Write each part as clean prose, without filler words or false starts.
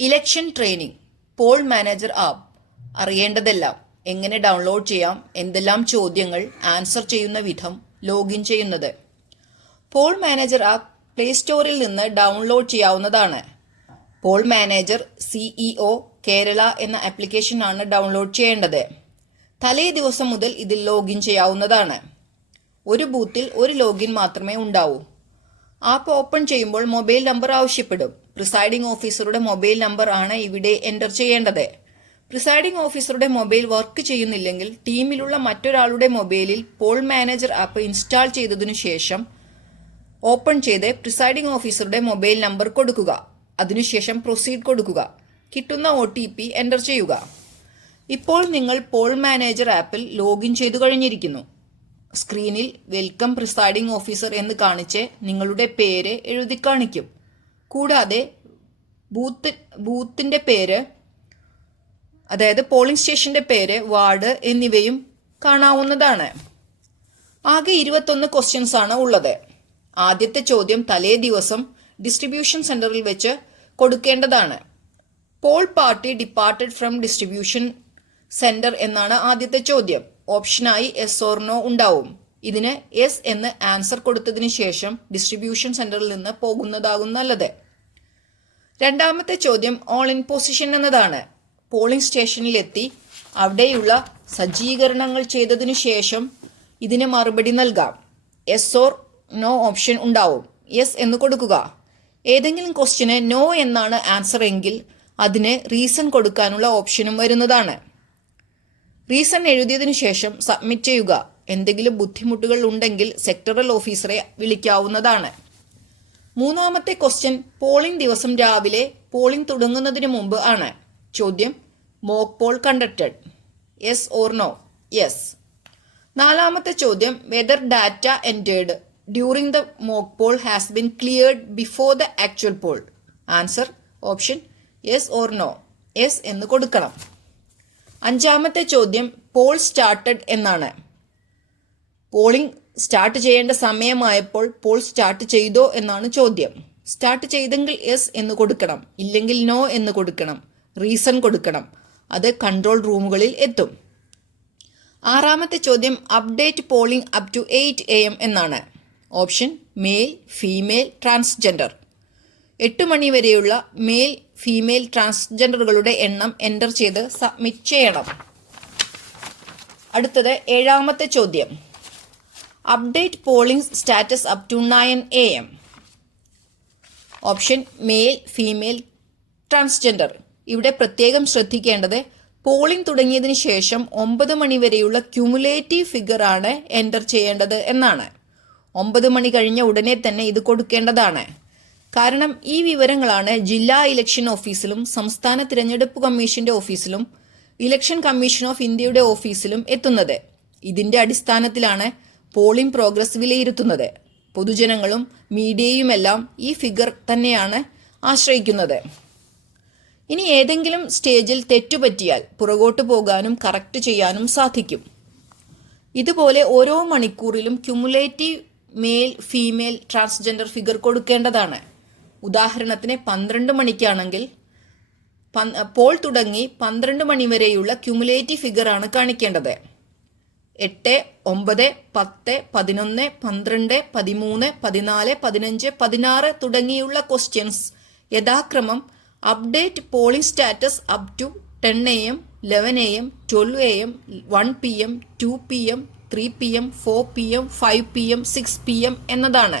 Election training poll manager app അറിയേണ്ടതെല്ലാം എങ്ങനെ download ചെയ്യാം, എന്തെല്ലാം ചോദ്യങ്ങൾ ആൻസർ ചെയ്യുന്ന വിധം, ലോഗിൻ ചെയ്യുന്നത്. പോൾ മാനേജർ ആപ്പ് പ്ലേ സ്റ്റോറിൽ നിന്ന് ഡൗൺലോഡ് ചെയ്യാവുന്നതാണ്. പോൾ മാനേജർ CEO കേരള എന്ന ആപ്ലിക്കേഷനാണ് ഡൗൺലോഡ് ചെയ്യേണ്ടത്. തലേ ദിവസം മുതൽ ഇതിൽ ലോഗിൻ ചെയ്യാവുന്നതാണ്. ഒരു ബൂത്തിൽ ഒരു ലോഗിൻ മാത്രമേ ഉണ്ടാവൂ. ആപ്പ് ഓപ്പൺ ചെയ്യുമ്പോൾ മൊബൈൽ നമ്പർ ആവശ്യപ്പെടും. പ്രിസൈഡിംഗ് ഓഫീസറുടെ മൊബൈൽ നമ്പർ ആണ് ഇവിടെ എൻ്റർ ചെയ്യേണ്ടത്. പ്രിസൈഡിംഗ് ഓഫീസറുടെ മൊബൈൽ വർക്ക് ചെയ്യുന്നില്ലെങ്കിൽ ടീമിലുള്ള മറ്റൊരാളുടെ മൊബൈലിൽ പോൾ മാനേജർ ആപ്പ് ഇൻസ്റ്റാൾ ചെയ്തതിനു ശേഷം ഓപ്പൺ ചെയ്ത് പ്രിസൈഡിംഗ് ഓഫീസറുടെ മൊബൈൽ നമ്പർ കൊടുക്കുക. അതിനുശേഷം പ്രൊസീഡ് കൊടുക്കുക. കിട്ടുന്ന OTP എൻ്റർ ചെയ്യുക. ഇപ്പോൾ നിങ്ങൾ പോൾ മാനേജർ ആപ്പിൽ ലോഗിൻ ചെയ്തു കഴിഞ്ഞിരിക്കുന്നു. സ്ക്രീനിൽ വെൽക്കം പ്രിസൈഡിംഗ് ഓഫീസർ എന്ന് കാണിച്ച് നിങ്ങളുടെ പേര് എഴുതി കാണിക്കും. കൂടാതെ ബൂത്തിന്റെ പേര്, അതായത് പോളിംഗ് സ്റ്റേഷന്റെ പേര്, വാർഡ് എന്നിവയും കാണാവുന്നതാണ്. ആകെ 21 ക്വസ്റ്റ്യൻസ് ആണ് ഉള്ളത്. ആദ്യത്തെ ചോദ്യം തലേ ദിവസം ഡിസ്ട്രിബ്യൂഷൻ സെന്ററിൽ വെച്ച് കൊടുക്കേണ്ടതാണ്. Poll party departed from distribution centre എന്നാണ് ആദ്യത്തെ ചോദ്യം. ഓപ്ഷനായി yes or no ഉണ്ടാവും. ഇതിന് yes എന്ന് ആൻസർ കൊടുത്തതിന് ശേഷം ഡിസ്ട്രിബ്യൂഷൻ സെന്ററിൽ നിന്ന് പോകുന്നതാകും നല്ലത്. രണ്ടാമത്തെ ചോദ്യം ഓൾ ഇൻ പൊസിഷൻ എന്നതാണ്. പോളിംഗ് സ്റ്റേഷനിലെത്തി അവിടെയുള്ള സജ്ജീകരണങ്ങൾ ചെയ്തതിനു ശേഷം ഇതിന് മറുപടി നൽകാം. yes or no ഓപ്ഷൻ ഉണ്ടാവും. യെസ് എന്ന് കൊടുക്കുക. ഏതെങ്കിലും ക്വസ്റ്റ്യന് നോ എന്നാണ് ആൻസർ എങ്കിൽ അതിന് റീസൺ കൊടുക്കാനുള്ള ഓപ്ഷനും വരുന്നതാണ്. റീസൺ എഴുതിയതിനു ശേഷം സബ്മിറ്റ് ചെയ്യുക. എന്തെങ്കിലും ബുദ്ധിമുട്ടുകൾ ഉണ്ടെങ്കിൽ സെക്ടറൽ ഓഫീസറെ വിളിക്കാവുന്നതാണ്. മൂന്നാമത്തെ ക്വസ്റ്റ്യൻ പോളിംഗ് ദിവസം രാവിലെ പോളിംഗ് തുടങ്ങുന്നതിന് മുമ്പ് ആണ്. ചോദ്യം mock poll conducted. Yes or no? Yes. നാലാമത്തെ ചോദ്യം whether data entered during the mock poll has been cleared before the actual poll. Answer option yes or no. Yes എന്ന് കൊടുക്കണം. അഞ്ചാമത്തെ ചോദ്യം പോൾ സ്റ്റാർട്ടഡ് എന്നാണ്. പോളിംഗ് സ്റ്റാർട്ട് ചെയ്യേണ്ട സമയമായപ്പോൾ Paul start ചെയ്തോ എന്നാണ് ചോദ്യം. സ്റ്റാർട്ട് ചെയ്തെങ്കിൽ യെസ് എന്ന് കൊടുക്കണം, ഇല്ലെങ്കിൽ നോ എന്ന് കൊടുക്കണം. റീസൺ കൊടുക്കണം. അത് കൺട്രോൾ റൂമുകളിൽ എത്തും. ആറാമത്തെ ചോദ്യം update polling up to 8 AM എന്നാണ്. Option male, female, transgender. 8 മണി വരെയുള്ള മെയിൽ, ഫീമെയിൽ, ട്രാൻസ്ജെൻഡറുകളുടെ എണ്ണം എൻ്റർ ചെയ്ത് സബ്മിറ്റ് ചെയ്യണം. അടുത്തത് ഏഴാമത്തെ ചോദ്യം update polling status up to 9 AM. Option male, female, transgender. ഇവിടെ പ്രത്യേകം ശ്രദ്ധിക്കേണ്ടത് പോളിംഗ് തുടങ്ങിയതിന് ശേഷം 9 മണി വരെയുള്ള ക്യുമുലേറ്റീവ് ഫിഗർ ആണ് എൻ്റർ ചെയ്യേണ്ടത് എന്നാണ്. 9 മണി കഴിഞ്ഞ ഉടനെ തന്നെ ഇത് കൊടുക്കേണ്ടതാണ്. കാരണം ഈ വിവരങ്ങളാണ് ജില്ലാ ഇലക്ഷൻ ഓഫീസിലും സംസ്ഥാന തിരഞ്ഞെടുപ്പ് കമ്മീഷന്റെ ഓഫീസിലും ഇലക്ഷൻ കമ്മീഷൻ ഓഫ് ഇന്ത്യയുടെ ഓഫീസിലും എത്തുന്നത്. ഇതിന്റെ അടിസ്ഥാനത്തിലാണ് പോളിംഗ് പ്രോഗ്രസ് വിലയിരുത്തുന്നത്. പൊതുജനങ്ങളും മീഡിയയുമെല്ലാം ഈ ഫിഗർ തന്നെയാണ് ആശ്രയിക്കുന്നത്. ഇനി ഏതെങ്കിലും സ്റ്റേജിൽ തെറ്റുപറ്റിയാൽ പുറകോട്ട് പോകാനും കറക്റ്റ് ചെയ്യാനും സാധിക്കും. ഇതുപോലെ ഓരോ മണിക്കൂറിലും cumulative male, female, transgender figure കൊടുക്കേണ്ടതാണ്. ഉദാഹരണത്തിന് 12 മണിക്കാണെങ്കിൽ പോൾ തുടങ്ങി 12 മണി വരെയുള്ള ക്യുമുലേറ്റീവ് ഫിഗർ ആണ് കാണിക്കേണ്ടത്. 8, 9, 10, 11, 12, 13, 14, 15, 16 തുടങ്ങിയുള്ള ക്വസ്റ്റ്യൻസ് യഥാക്രമം update polling status up to 10 AM, 11 AM, 12 AM, 1 PM, 2 PM, 3 PM, 4 PM, 5 PM, 6 PM എന്നതാണ്.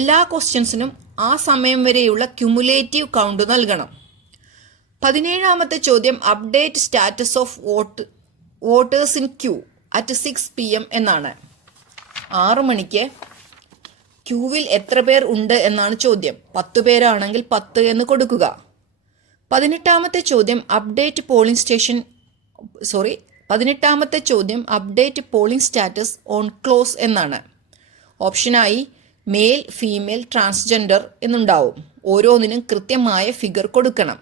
എല്ലാ ക്വസ്റ്റ്യൻസിനും ആ സമയം വരെയുള്ള ക്യുമുലേറ്റീവ് കൗണ്ട് നൽകണം. 17ാമത്തെ ചോദ്യം update status of voters in queue at 6 PM എന്നാണ്. 6 മണിക്ക് ക്യൂവിൽ എത്ര പേർ ഉണ്ട് എന്നാണ് ചോദ്യം. 10 പേരാണെങ്കിൽ 10 എന്ന് കൊടുക്കുക. 18ാമത്തെ ചോദ്യം update polling status on close എന്നാണ്. ഓപ്ഷനായി മെയിൽ, ഫീമെയിൽ, ട്രാൻസ്ജെൻഡർ എന്നുണ്ടാവും. ഓരോന്നിനും കൃത്യമായ ഫിഗർ കൊടുക്കണം.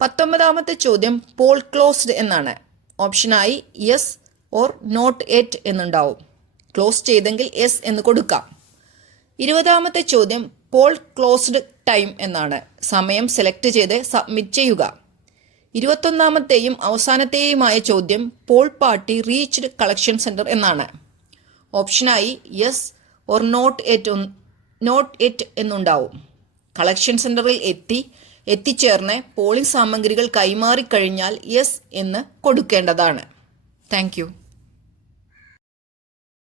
19ാമത്തെ ചോദ്യം പോൾ ക്ലോസ്ഡ് എന്നാണ്. ഓപ്ഷനായി യെസ് ഓർ നോട്ട് എറ്റ് എന്നുണ്ടാവും. ക്ലോസ് ചെയ്തെങ്കിൽ യെസ് എന്ന് കൊടുക്കാം. 20ാമത്തെ ചോദ്യം പോൾ ക്ലോസ്ഡ് ടൈം എന്നാണ്. സമയം സെലക്ട് ചെയ്ത് സബ്മിറ്റ് ചെയ്യുക. 21ാമത്തെയും അവസാനത്തെയുമായ ചോദ്യം poll party reached collection centre എന്നാണ്. ഓപ്ഷനായി യെസ് ഓർ നോട്ട് എറ്റ് എന്നുണ്ടാവും. കളക്ഷൻ സെന്ററിൽ എത്തിച്ചേർന്ന് പോളിംഗ് സാമഗ്രികൾ കൈമാറിക്കഴിഞ്ഞാൽ യെസ് എന്ന് കൊടുക്കേണ്ടതാണ്. താങ്ക്